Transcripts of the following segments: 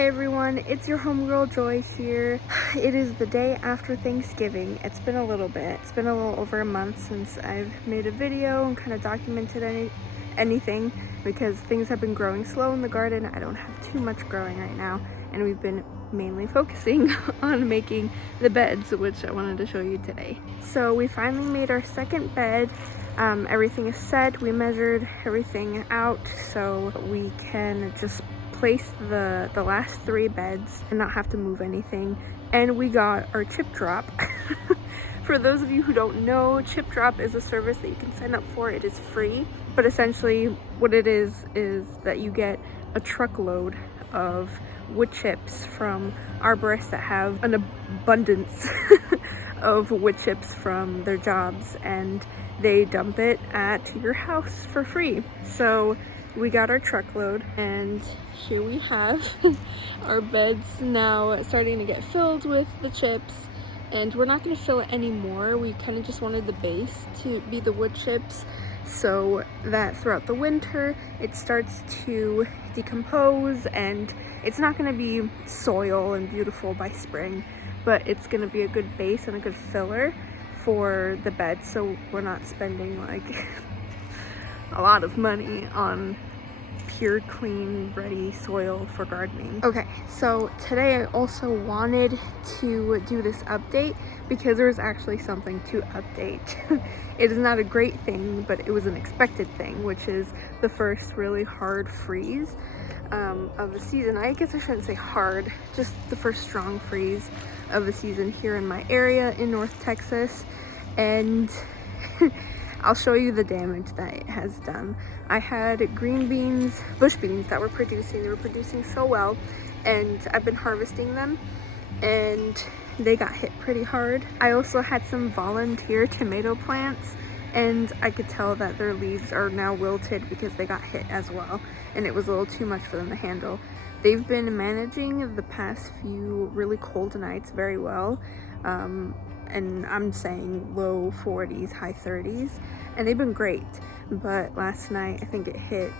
Hey everyone, it's your homegirl Joy here. It is the day after Thanksgiving. It's been a little bit. It's been a little over a month since I've made a video and kind of documented anything because things have been growing slow in the garden. I don't have too much growing right now, and we've been mainly focusing on making the beds, which I wanted to show you today. So we finally made our second bed. Everything is set. We measured everything out so we can just place the last 3 beds and not have to move anything. And we got our chip drop. For those of you who don't know, chip drop is a service that you can sign up for. It is free, but essentially what it is that you get a truckload of wood chips from arborists that have an abundance of wood chips from their jobs, and they dump it at your house for free. So we got our truckload, and here we have our beds now starting to get filled with the chips. And we're not going to fill it anymore. We kind of just wanted the base to be the wood chips so that throughout the winter it starts to decompose, and it's not going to be soil and beautiful by spring, but it's going to be a good base and a good filler for the bed, so we're not spending like a lot of money on pure, clean, ready soil for gardening. Okay, so today I also wanted to do this update because there's actually something to update. It is not a great thing, but it was an expected thing, which is the first really hard freeze of the season. I guess I shouldn't say hard, just the first strong freeze of the season here in my area in North Texas. And I'll show you the damage that it has done. I had green beans, bush beans that were producing. They were producing so well, and I've been harvesting them, and they got hit pretty hard. I also had some volunteer tomato plants, and I could tell that their leaves are now wilted because they got hit as well, and it was a little too much for them to handle. They've been managing the past few really cold nights very well. And I'm saying low 40s, high 30s, and they've been great. But last night, I think it hit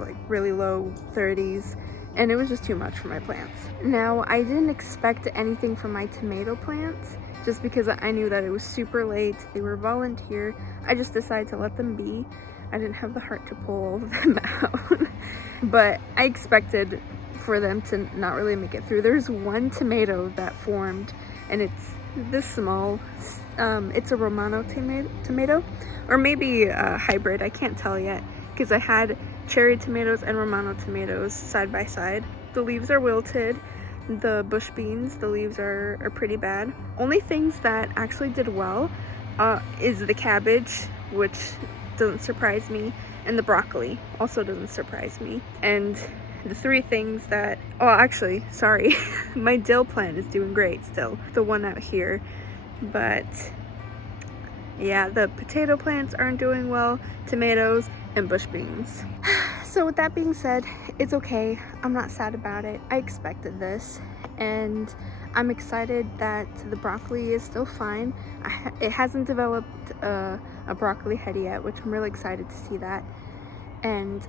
like really low 30s, and it was just too much for my plants. Now, I didn't expect anything from my tomato plants just because I knew that it was super late. They were volunteer. I just decided to let them be. I didn't have the heart to pull all of them out. But I expected for them to not really make it through. There's one tomato that formed, and it's this small. It's a Romano tomato, or maybe a hybrid. I can't tell yet because I had cherry tomatoes and Romano tomatoes side by side. The leaves are wilted. The bush beans, the leaves are pretty bad. Only things that actually did well is the cabbage, which doesn't surprise me, and the broccoli also doesn't surprise me. And the 3 things that, oh, actually, sorry, my dill plant is doing great still, the one out here. But yeah, the potato plants aren't doing well, tomatoes, and bush beans. So with that being said, it's okay. I'm not sad about it. I expected this, and I'm excited that the broccoli is still fine. It hasn't developed a broccoli head yet, which I'm really excited to see that. And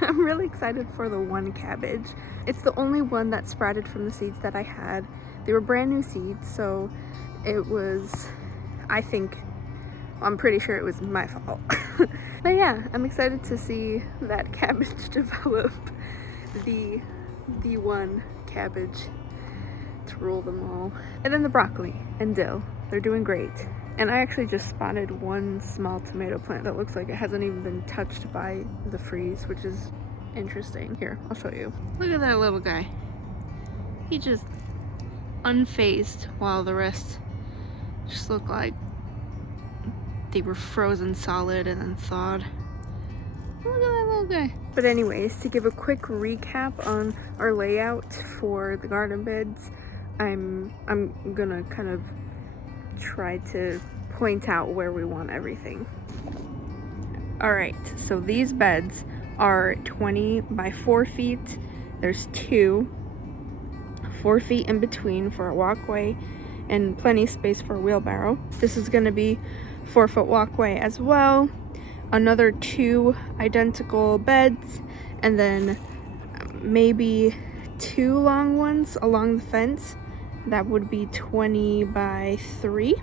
I'm really excited for the one cabbage. It's the only one that sprouted from the seeds that I had. They were brand new seeds, so it was, I'm pretty sure it was my fault. But yeah, I'm excited to see that cabbage develop. The one cabbage to rule them all. And then the broccoli and dill, they're doing great. And I actually just spotted one small tomato plant that looks like it hasn't even been touched by the freeze, which is interesting. Here, I'll show you. Look at that little guy. He just unfazed while the rest just look like they were frozen solid and then thawed. Look at that little guy. But anyways, to give a quick recap on our layout for the garden beds, I'm gonna kind of try to point out where we want everything. Alright, so these beds are 20 by 4 feet. There's 4 feet in between for a walkway and plenty of space for a wheelbarrow. This is going to be 4-foot walkway as well. Another 2 identical beds, and then maybe 2 long ones along the fence. That would be 20 by 3,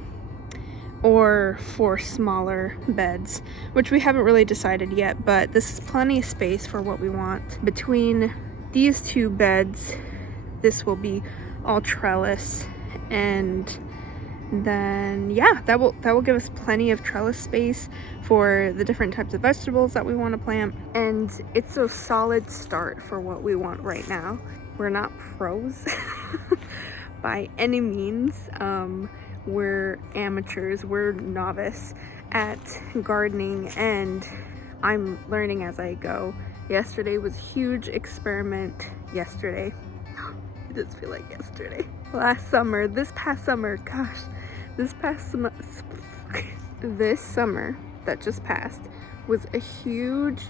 or 4 smaller beds, which we haven't really decided yet, but this is plenty of space for what we want. Between these 2 beds, this will be all trellis, and then yeah, that will give us plenty of trellis space for the different types of vegetables that we want to plant, and it's a solid start for what we want right now. We're not pros by any means. We're amateurs, we're novice at gardening, and I'm learning as I go. Yesterday was a huge experiment. Yesterday, it does feel like yesterday. Last summer, this past summer, gosh, this summer that just passed was a huge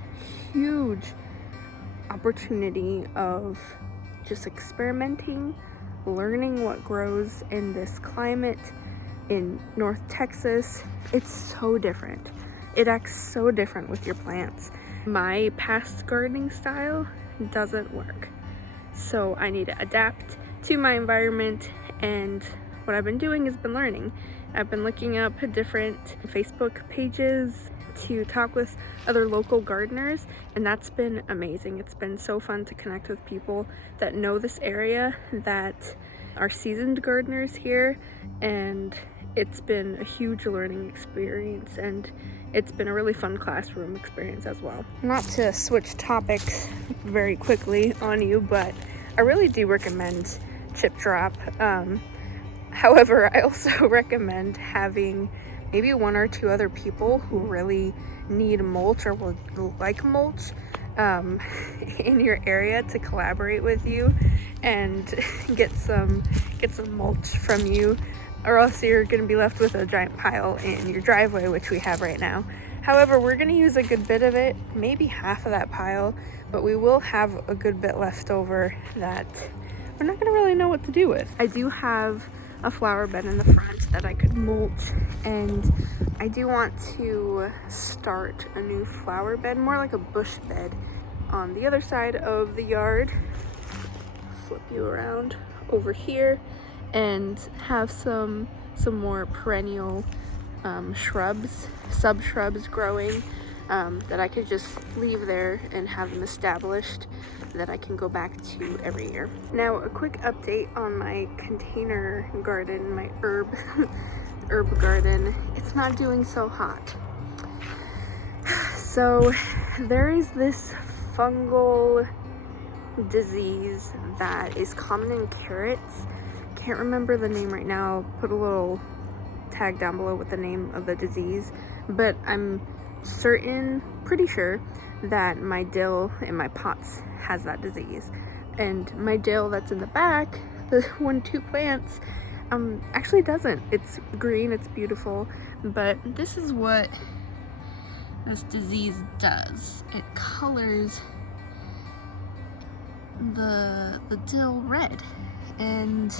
opportunity of just experimenting, learning what grows in this climate in North Texas. It's so different. It acts so different with your plants. My past gardening style doesn't work, so I need to adapt to my environment, and what I've been doing is been learning. I've been looking up different Facebook pages to talk with other local gardeners, and that's been amazing. It's been so fun to connect with people that know this area, that are seasoned gardeners here, and it's been a huge learning experience, and it's been a really fun classroom experience as well. Not to switch topics very quickly on you, but I really do recommend chip drop. However, I also recommend having maybe 1 or 2 other people who really need mulch or would like mulch in your area to collaborate with you and get some mulch from you, or else you're going to be left with a giant pile in your driveway, which we have right now. However, we're going to use a good bit of it, maybe half of that pile, but we will have a good bit left over that we're not going to really know what to do with. I do have a flower bed in the front that I could mulch, and I do want to start a new flower bed, more like a bush bed, on the other side of the yard. Flip you around over here, and have some more perennial shrubs, sub-shrubs growing that I could just leave there and have them established that I can go back to every year. Now, a quick update on my container garden, my herb garden. It's not doing so hot. So there is this fungal disease that is common in carrots. Can't remember the name right now. I'll put a little tag down below with the name of the disease, but I'm pretty sure that my dill in my pots has that disease, and my dill that's in the back, the 1-2 plants, actually doesn't. It's green, it's beautiful, but this is what this disease does. It colors the dill red, and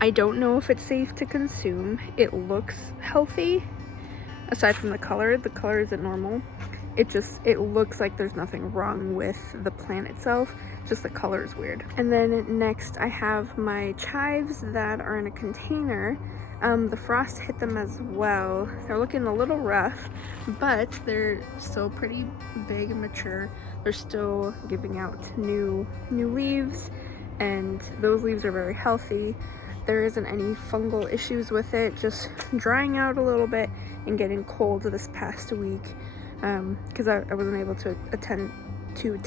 I don't know if it's safe to consume. It looks healthy. Aside from the color isn't normal. It looks like there's nothing wrong with the plant itself, just the color is weird. And then next I have my chives that are in a container. The frost hit them as well. They're looking a little rough, but they're still pretty big and mature. They're still giving out new leaves, and those leaves are very healthy. There isn't any fungal issues with it, just drying out a little bit and getting cold this past week, because I wasn't able to attend to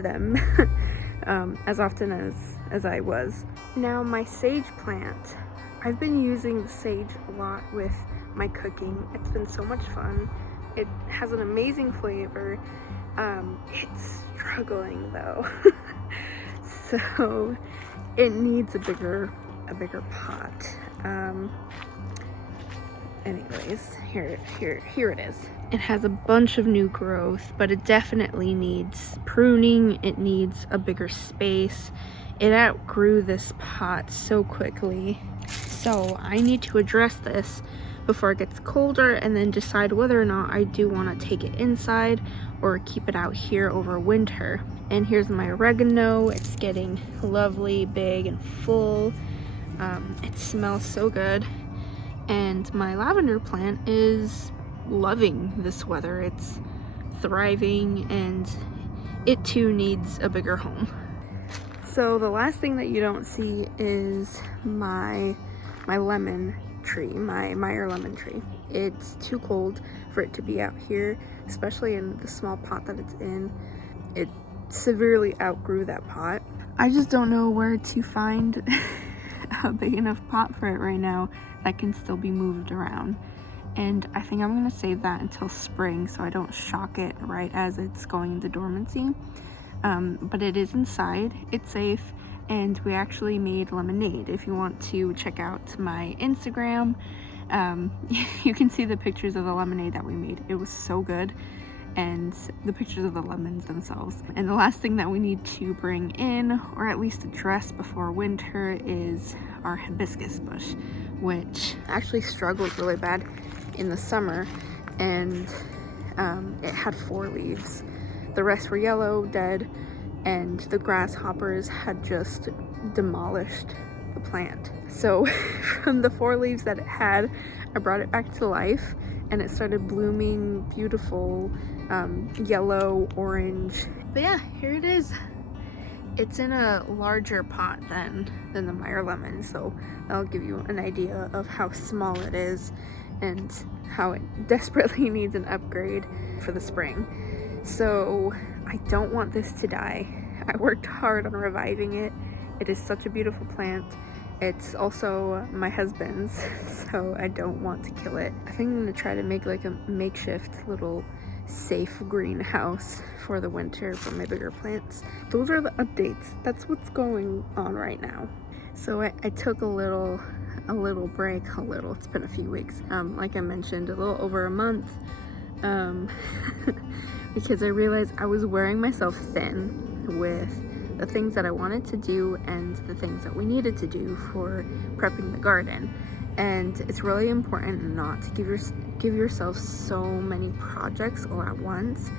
them as often as I was. Now, my sage plant, I've been using the sage a lot with my cooking. It's been so much fun. It has an amazing flavor. It's struggling though. So it needs a bigger pot. Anyways, here it is. It has a bunch of new growth, but it definitely needs pruning. It needs a bigger space. It outgrew this pot so quickly. So I need to address this before it gets colder, and then decide whether or not I do want to take it inside or keep it out here over winter. And here's my oregano. It's getting lovely, big, and full. It smells so good. And my lavender plant is loving this weather. It's thriving, and it too needs a bigger home. So the last thing that you don't see is my lemon tree, my Meyer lemon tree. It's too cold for it to be out here, especially in the small pot that it's in. It severely outgrew that pot. I just don't know where to find a big enough pot for it right now that can still be moved around. And I think I'm gonna save that until spring so I don't shock it right as it's going into dormancy. But it is inside, it's safe, and we actually made lemonade. If you want to check out my Instagram, you can see the pictures of the lemonade that we made. It was so good, and the pictures of the lemons themselves. And the last thing that we need to bring in, or at least address before winter, is our hibiscus bush, which actually struggled really bad in the summer, and it had 4 leaves. The rest were yellow, dead, and the grasshoppers had just demolished the plant. So from the 4 leaves that it had, I brought it back to life, and it started blooming beautiful yellow, orange. But yeah, here it is. It's in a larger pot than the Meyer lemon, so that'll give you an idea of how small it is and how it desperately needs an upgrade for the spring. So I don't want this to die. I worked hard on reviving it. It is such a beautiful plant. It's also my husband's, so I don't want to kill it. I think I'm gonna try to make like a makeshift little safe greenhouse for the winter for my bigger plants. Those are the updates. That's what's going on right now. So I took a little break. It's been a few weeks, like I mentioned, a little over a month, because I realized I was wearing myself thin with the things that I wanted to do and the things that we needed to do for prepping the garden. And it's really important not to give yourself so many projects all at once,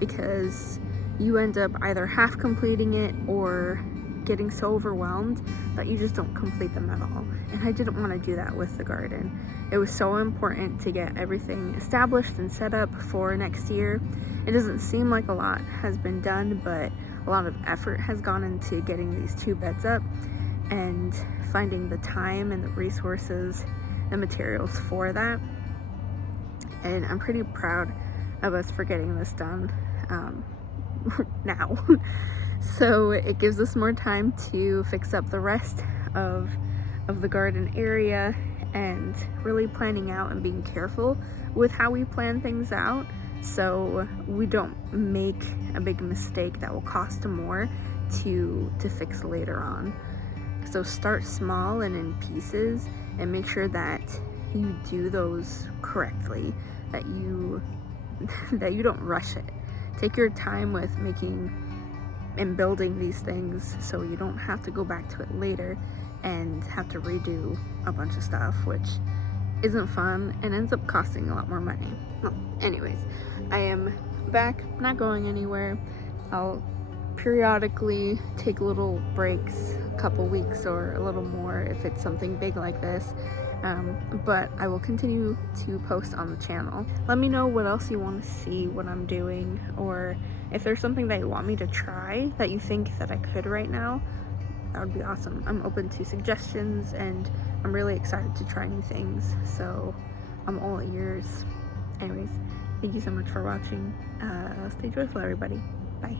because you end up either half completing it or getting so overwhelmed that you just don't complete them at all. And I didn't want to do that with the garden. It was so important to get everything established and set up for next year. It doesn't seem like a lot has been done, but a lot of effort has gone into getting these 2 beds up and finding the time and the resources and materials for that. And I'm pretty proud of us for getting this done now. So it gives us more time to fix up the rest of the garden area and really planning out and being careful with how we plan things out, so we don't make a big mistake that will cost more to fix later on. So start small and in pieces, and make sure that you do those correctly, that you don't rush it. Take your time with making and building these things so you don't have to go back to it later and have to redo a bunch of stuff, which isn't fun and ends up costing a lot more money. Well, anyways, I am back, not going anywhere. I'll periodically take little breaks, a couple weeks or a little more if it's something big like this, but I will continue to post on the channel. Let me know what else you want to see what I'm doing, or if there's something that you want me to try that you think that I could right now. That would be awesome. I'm open to suggestions, and I'm really excited to try new things, so I'm all ears. Anyways, thank you so much for watching. Stay joyful, everybody. Bye.